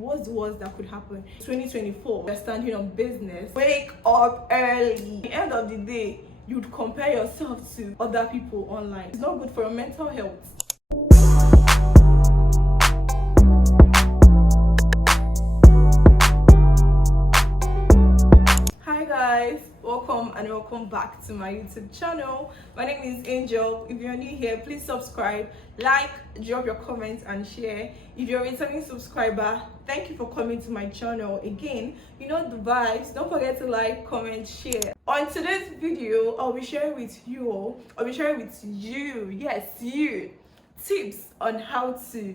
what's the worst that could happen? 2024, we're standing on business. Wake up early. At the end of the day, you'd compare yourself to other people online. It's not good for your mental health. Hi guys, welcome back to my YouTube channel. My name is Angel. If you're new here, please subscribe, like, drop your comments and share. If you're a returning subscriber, thank you for coming to my channel again. You know the vibes. Don't forget to like, comment, share. On today's video, I'll be sharing with you tips on how to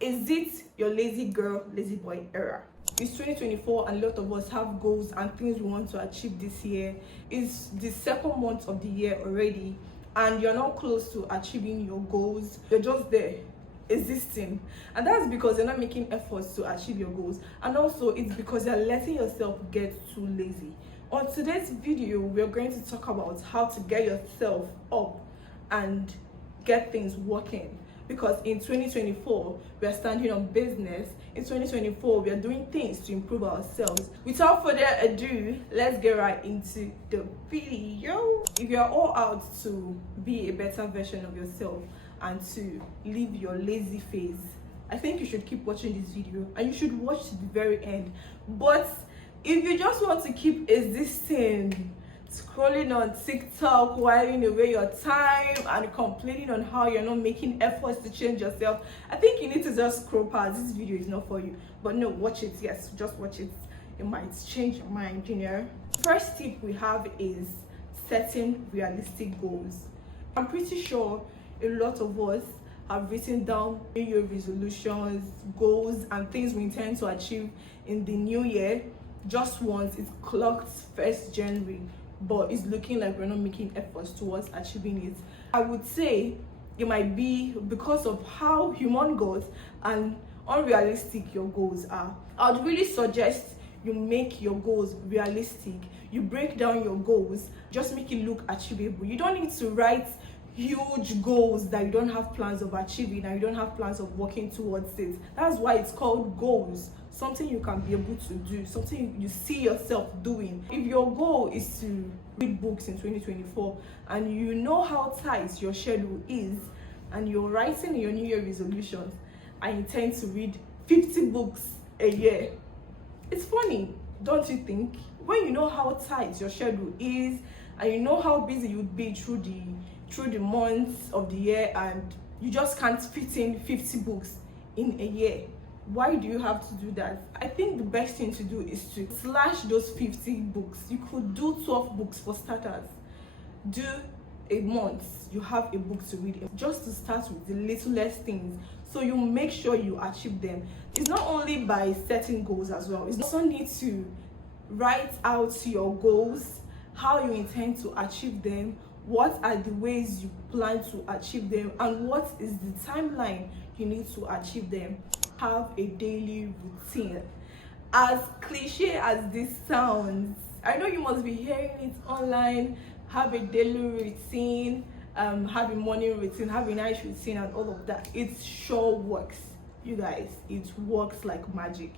exit your lazy girl, lazy boy era. It's 2024 and a lot of us have goals and things we want to achieve this year. It's the second month of the year already and you're not close to achieving your goals. You're just there existing, and that's because you're not making efforts to achieve your goals, and also it's because you're letting yourself get too lazy. On today's video, we're going to talk about how to get yourself up and get things working. Because in 2024, we are standing on business. In 2024, we are doing things to improve ourselves. Without further ado, let's get right into the video. If you're all out to be a better version of yourself and to leave your lazy phase, I think you should keep watching this video and you should watch to the very end. But if you just want to keep existing, scrolling on TikTok, whiling away your time and complaining on how you're not making efforts to change yourself, I think you need to just scroll past. This video is not for you. But no, watch it. Yes, just watch it. It might change your mind, you know. First tip we have is setting realistic goals. I'm pretty sure a lot of us have written down New Year resolutions, goals, and things we intend to achieve in the new year. Just once it's clocked 1st January, but it's looking like we're not making efforts towards achieving it. I would say it might be because of how human goals and unrealistic your goals are. I would really suggest you make your goals realistic. You break down your goals, just make it look achievable. You don't need to write huge goals that you don't have plans of achieving and you don't have plans of working towards it. That's why it's called goals. Something you can be able to do, something you see yourself doing. If your goal is to read books in 2024 and you know how tight your schedule is and you're writing your New Year resolutions, I intend to read 50 books a year. It's funny, don't you think? When you know how tight your schedule is and you know how busy you'd be through the months of the year and you just can't fit in 50 books in a year, why do you have to do that? I think the best thing to do is to slash those 50 books. You could do 12 books for starters. Do a month, you have a book to read, just to start with the littlest things, so you make sure you achieve them. It's not only by setting goals as well. You also need to write out your goals, how you intend to achieve them, what are the ways you plan to achieve them, and what is the timeline you need to achieve them. Have a daily routine. As cliche as this sounds, I know you must be hearing it online. Have a daily routine, have a morning routine, have a night routine, and all of that. It sure works, you guys. It works like magic.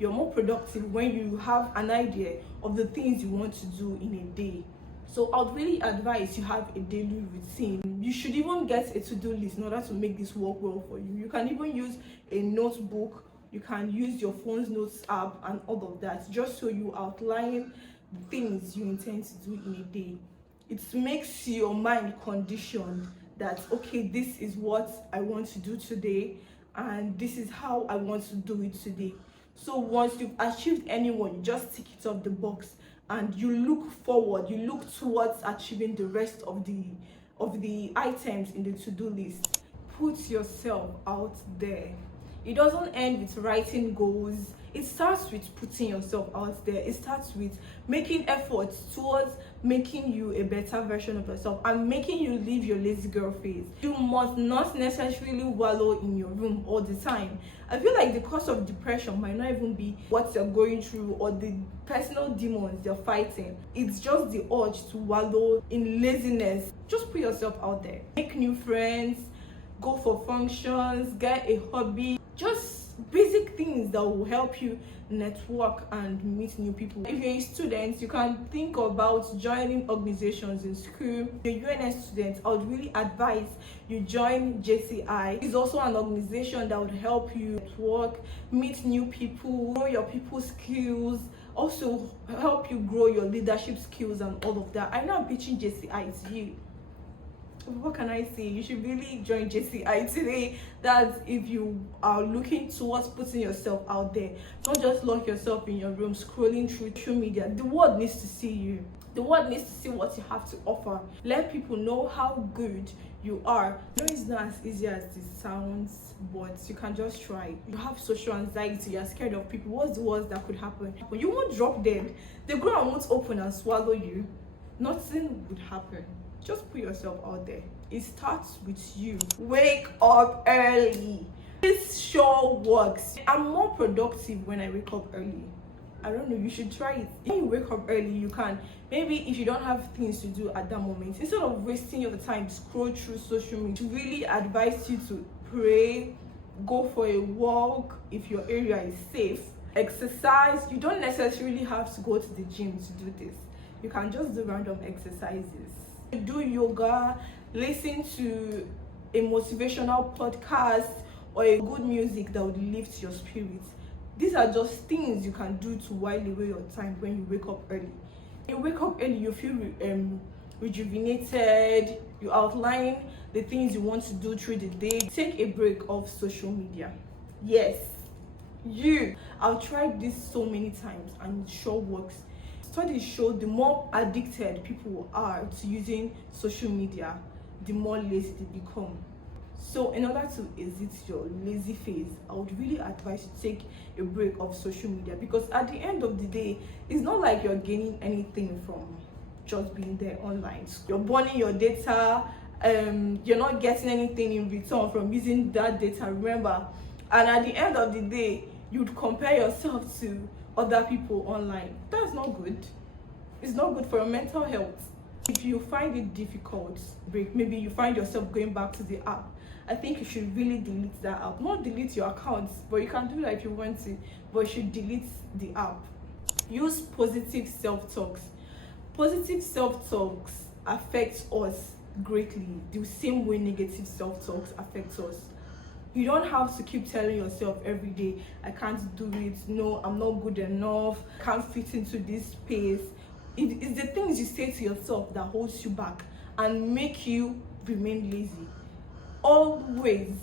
You're more productive when you have an idea of the things you want to do in a day. So I'd really advise you have a daily routine. You should even get a to-do list in order to make this work well for you. You can even use a notebook. You can use your phone's notes app and all of that, just so you outline the things you intend to do in a day. It makes your mind conditioned that, okay, this is what I want to do today and this is how I want to do it today. So once you've achieved any one, you just tick it off the box and you look forward, you look towards achieving the rest of the items in the to-do list. Put yourself out there. It doesn't end with writing goals. It starts with putting yourself out there. It starts with making efforts towards making you a better version of yourself and making you leave your lazy girl phase. You must not necessarily wallow in your room all the time. I feel like the cause of depression might not even be what you're going through or the personal demons you're fighting. It's just the urge to wallow in laziness. Just put yourself out there. Make new friends, go for functions, get a hobby. Just basic things that will help you network and meet new people. If you're a student, you can think about joining organizations in school. If you're a UNS student, I would really advise you join JCI. It's also an organization that would help you network, meet new people, grow your people skills, also help you grow your leadership skills and all of that. I know I'm pitching JCI to you. What can I say? You should really join JCI today. That's if you are looking towards putting yourself out there. Don't just lock yourself in your room scrolling through social media. The world needs to see you. The world needs to see what you have to offer. Let people know how good you are. I know it's not as easy as it sounds, but you can just try. You have social anxiety, you're scared of people. What's the worst that could happen? You won't drop dead. The ground won't open and swallow you. Nothing would happen. Just put yourself out there. It starts with you. Wake up early. This sure works. I'm more productive when I wake up early. I don't know, you should try it. When you wake up early, you can, maybe if you don't have things to do at that moment, instead of wasting your time to scroll through social media, to really advise you to pray, go for a walk if your area is safe, exercise. You don't necessarily have to go to the gym to do this. You can just do random exercises. Do yoga, listen to a motivational podcast or a good music that would lift your spirit. These are just things you can do to while away your time when you wake up early. When you wake up early, you feel rejuvenated. You outline the things you want to do through the day. Take a break off social media. Yes, I've tried this so many times and it sure works. Studies show the more addicted people are to using social media, the more lazy they become. So in order to exit your lazy phase, I would really advise you to take a break of social media, because at the end of the day, it's not like you're gaining anything from just being there online. You're burning your data, you're not getting anything in return from using that data, remember. And at the end of the day, you'd compare yourself to other people online. That's not good. It's not good for your mental health. If you find it difficult, maybe you find yourself going back to the app, I think you should really delete that app. Not delete your accounts, but you can do that if you want to, but you should delete the app. Use positive self-talks. Positive self-talks affect us greatly the same way negative self-talks affect us. You don't have to keep telling yourself every day, I can't do it, no, I'm not good enough, can't fit into this space. It's the things you say to yourself that holds you back and make you remain lazy. Always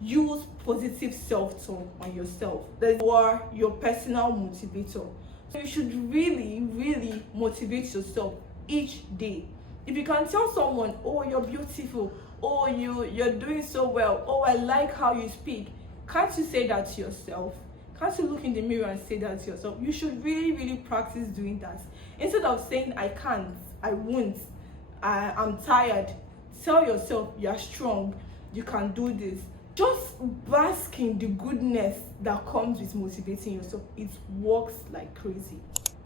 use positive self-talk on yourself. That's your personal motivator. So you should really motivate yourself each day. If you can tell someone, oh, you're beautiful, oh, you're doing so well, oh, I like how you speak, can't you say that to yourself? Can't you look in the mirror and say that to yourself? You should really practice doing that. Instead of saying, I can't, I won't, I'm tired, tell yourself you're strong, you can do this. Just bask in the goodness that comes with motivating yourself. It works like crazy.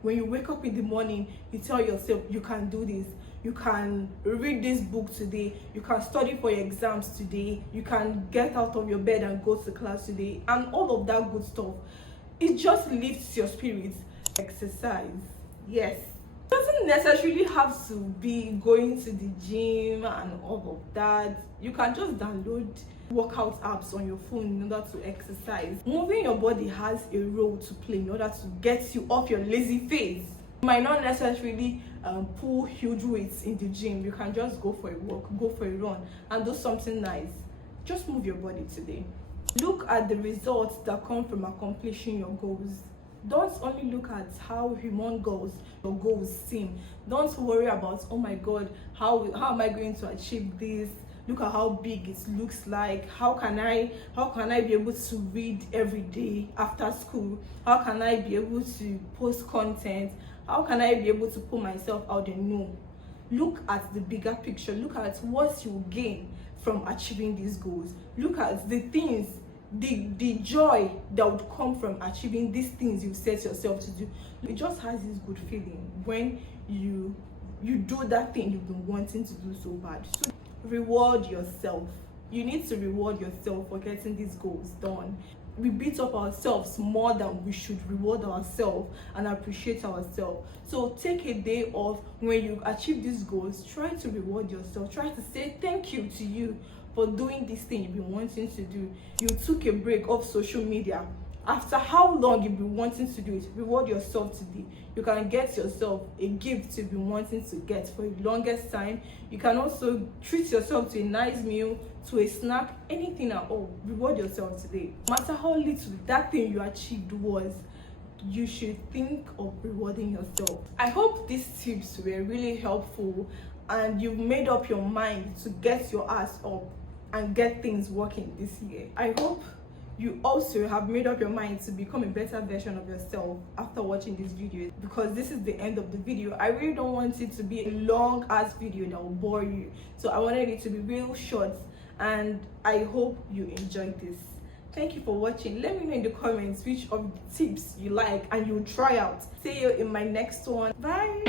When you wake up in the morning, you tell yourself you can do this. You can read this book today. You can study for your exams today. You can get out of your bed and go to class today. And all of that good stuff. It just lifts your spirits. Exercise. Yes. It doesn't necessarily have to be going to the gym and all of that. You can just download workout apps on your phone in order to exercise. Moving your body has a role to play in order to get you off your lazy phase. You might not necessarily pull huge weights in the gym. You can just go for a walk, go for a run, and do something nice. Just move your body today. Look at the results that come from accomplishing your goals. Don't only look at how humongous your goals seem. Don't worry about, oh my God, how am I going to achieve this? Look at how big it looks like. How can I be able to read every day after school? How can I be able to post content? How can I be able to put myself out there? No. Look at the bigger picture. Look at what you gain from achieving these goals. Look at the things, the joy that would come from achieving these things you've set yourself to do. It just has this good feeling when you do that thing you've been wanting to do so bad. So reward yourself. You need to reward yourself for getting these goals done. We beat up ourselves more than we should reward ourselves and appreciate ourselves. So take a day off. When you achieve these goals, try to reward yourself. Try to say thank you to you for doing this thing you've been wanting to do. You took a break off social media. After how long you've been wanting to do it, reward yourself today. You can get yourself a gift you've been wanting to get for the longest time. You can also treat yourself to a nice meal, to a snack, anything at all. Reward yourself today. No matter how little that thing you achieved was, you should think of rewarding yourself. I hope these tips were really helpful and you've made up your mind to get your ass up and get things working this year. I hope you also have made up your mind to become a better version of yourself after watching this video, because this is the end of the video. I really don't want it to be a long ass video that will bore you, so I wanted it to be real short, and I hope you enjoyed this. Thank you for watching. Let me know in the comments which of the tips you like and you'll try out. See you in my next one. Bye.